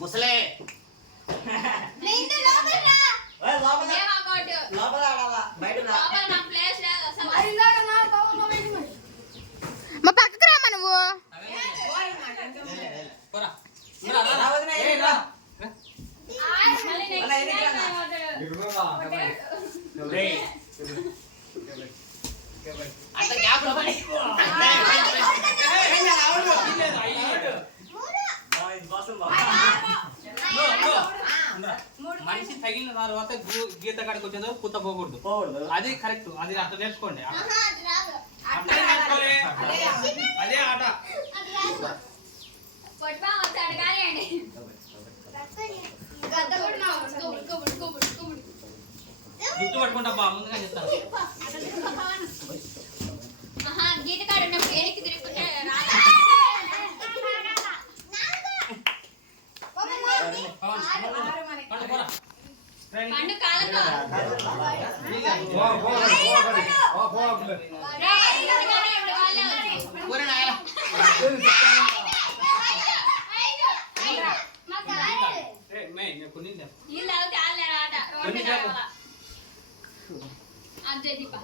ముసలే మా పక్కకు రామా నువ్వు మనిషి తగిన తర్వాత గీత కాడికి వచ్చేదో కుత్త పోకూడదు. అది కరెక్ట్. అది అట్లా నేర్చుకోండి. అదే ఆట. గుర్తు పట్టుకుంటా బా ముందుగా చెప్తాను. గీత కాడ తిరుగుతుంటే పండు కాలంలో అంతే దీప